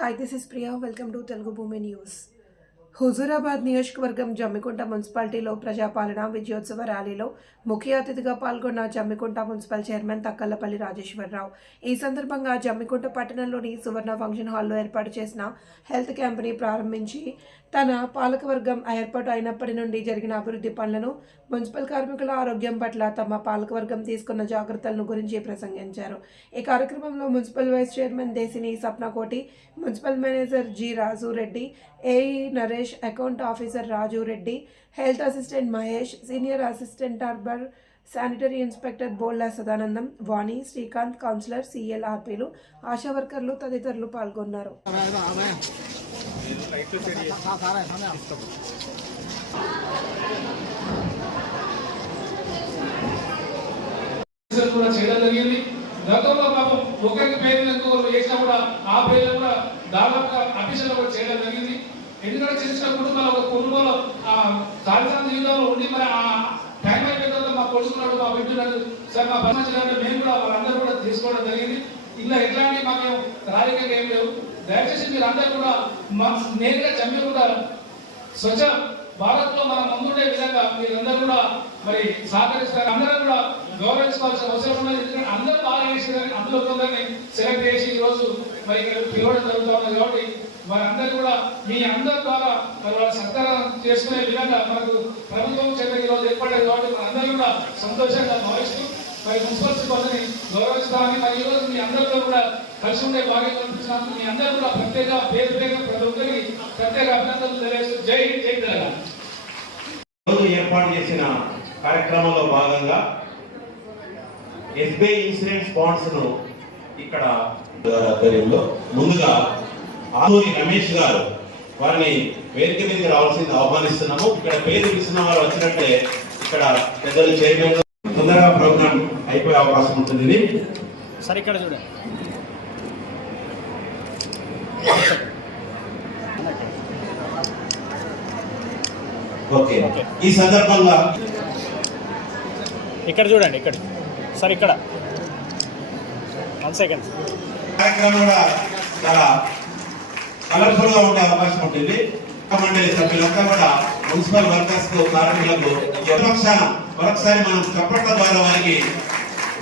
Hi, this is Priya. Welcome to Telugu Boomi News. Huzurabad నియోజకవర్గం జమ్మికుంట మున్సిపాలిటీలో ప్రజాపాలన విజయోత్సవ ర్యాలీలో ముఖ్య అతిథిగా పాల్గొన్న జమ్మికుంట మున్సిపల్ చైర్మన్ తక్కల్లపల్లి రాజేశ్వరరావు. ఈ సందర్భంగా జమ్మికుంట పట్టణంలోని సువర్ణ ఫంక్షన్ హాల్లో ఏర్పాటు చేసిన హెల్త్ క్యాంప్ని ప్రారంభించి తన పాలకవర్గం ఏర్పాటు అయినప్పటి నుండి జరిగిన అభివృద్ధి పనులను మున్సిపల్ కార్మికుల ఆరోగ్యం పట్ల తమ పాలకవర్గం తీసుకున్న జాగ్రత్తలను గురించి ప్రసంగించారు. ఈ కార్యక్రమంలో municipal vice chairman Desini Sapnakoti municipal manager G Raju Reddy A E Naresh account officer Raju Reddy health assistant Mahesh senior assistant అర్బర్ sanitary inspector Bolla Sadanandam Vani Srikanth councillor C L ఆర్పీలు Asha వర్కర్లు తదితరులు పాల్గొన్నారు. కూడా చేయడం జరిగింది. గతంలో పాపం ఒకరికి పేరు చేసినా కూడా ఆ పేర్లు కూడా దాదాపుగా అఫీషియల్ కూడా చేయడం జరిగింది. ఎందుకంటే చిన్న చిన్న కుటుంబాలు ఒక కుటుంబంలో ఆ సాధారణ జీవితంలో ఉండి మరి ఆ టైం అయిపోయిన తర్వాత మా కొడుకున్నాడు మా బిడ్డున్నాడు సార్ మా పంచాలంటే మేము కూడా వాళ్ళందరూ కూడా తీసుకోవడం జరిగింది. ఇలా ఎట్లాంటి మాకు రాజకీయంగా ఏం లేవు. దయచేసి మీరు అందరూ కూడా మా నేరుగా జమ్మి కూడా స్వచ్ఛ భారత్లో మనం ముందుండే విధంగా మీరందరూ కూడా మరి సహకరిస్తారు అందరూ కూడా గౌరవించుకోవాల్సిన అవసరం ఉన్నది. ఎందుకంటే అందరూ బాగా చేసి అందులో కొందరిని సెలెక్ట్ చేసి ఈరోజు రోజు మరి ఇక్కడ పిలవడం జరుగుతూ కాబట్టి మరి అందరూ కూడా మీ అందరి ద్వారా మరి వాళ్ళ సత్కారం చేసుకునే విధంగా మనకు ప్రభుత్వం చేత ఈ రోజు ఏర్పడ్డది కాబట్టి అందరూ కూడా సంతోషంగా భావిస్తూ మరి మున్సిపల్ సిబ్బందిని గౌరవిస్తామని మరి ఈ రోజు మీ అందరితో కూడా కలిసి ఉండే భాగ్యం కల్పించినందుకు మీ అందరూ కూడా ప్రత్యేక పేరు పేరు ప్రతి ఒక్కరికి ప్రత్యేక అభినందనలు తెలియజేస్తూ జై జై తెలంగాణ. రోజు ఏర్పాటు చేసిన కార్యక్రమంలో భాగంగా ఎస్బీఐ ఇన్సూరెన్స్ బాండ్స్ను ఇక్కడ ఆధ్వర్యంలో ముందుగా ఆదూరి రమేష్ గారు వారిని వేదిక మీదకి రావాల్సింది ఆహ్వానిస్తున్నాము. ఇక్కడ పేరు ఇస్తున్న వారు వచ్చినట్టే ఇక్కడ పెద్దలు చైర్మన్ తొందరగా ప్రోగ్రామ్ అయిపోయే అవకాశం ఉంటుంది ఇది. సరే ఇక్కడ చూడండి. ఓకే. ఈ సందర్భంగా ఇక్కడ చూడండి ఇక్కడ. సరే ఇక్కడ. వన్ సెకండ్ కార్యక్రమం కూడా చాలా కలర్ఫుల్గా ఉండే అవకాశం ఉంటుంది. మండలి సభ్యులంతా కూడా మున్సిపల్ వర్కర్స్కు కార్మికులకు పక్షాన మరొకసారి మనం చప్పట్ల ద్వారా వారికి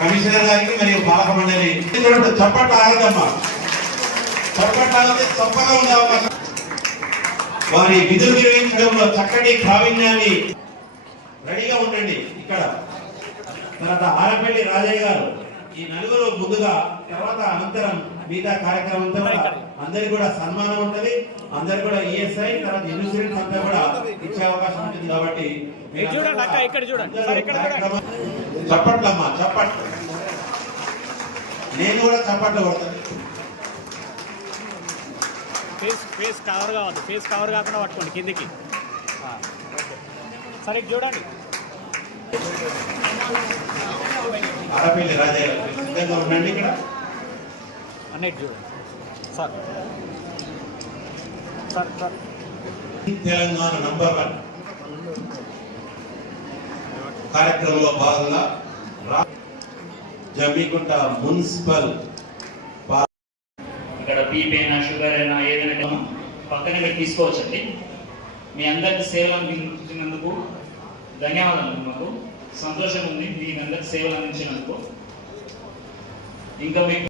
కమిషనర్ గారికి మరియు పాలక మండలి చప్పట్ల ఆగదమ్మా. చప్పట్ల చప్పగా ఉండే అవకాశం. వారి విధులు నిర్వహించడంలో చక్కటి ప్రావీణ్యాన్ని రెడీగా ఉండండి ఇక్కడ. తర్వాత ఆరపల్లి రాజయ్య గారు. ఈ నలుగురు ముందుగా తర్వాత అనంతరం మిగతా కార్యక్రమం కూడా అందరికి కూడా సన్మానం ఉంటది. అందరికి కూడా ఈఎస్ఐ తర్వాత ఇన్సూరెన్స్ అంతా కూడా ఇచ్చే అవకాశం ఉంటుంది కాబట్టి. అందరూ చప్పట్లమ్మా చప్పట్లు. నేను కూడా చప్పట్లు కొడతాను ఫేస్ ఫేస్ కవర్ కావద్దు. ఫేస్ కవర్ కాకుండా పట్టుకోండి కిందికి. సరే చూడండి. ఆరపల్లి రాజయ్య గారు. సిద్ధంగా ఉండండి ఇక్కడ. అన్న ఇటు చూడండి sir. Sir sir. Telangana number one. కార్యక్రమంలో భాగంగా జమ్మికుంట మున్సిపల్ ఇక్కడ బీపీ అయినా షుగర్ అయినా ఏదైనా కానీ పక్కన ఇక్కడ తీసుకోవచ్చండి. మీ అందరికి సేవలు అందించినందుకు ధన్యవాదాలు మాకు. సంతోషం ఉంది. మీ అందరికి సేవలు అందించినందుకు. ఇంకా మీకు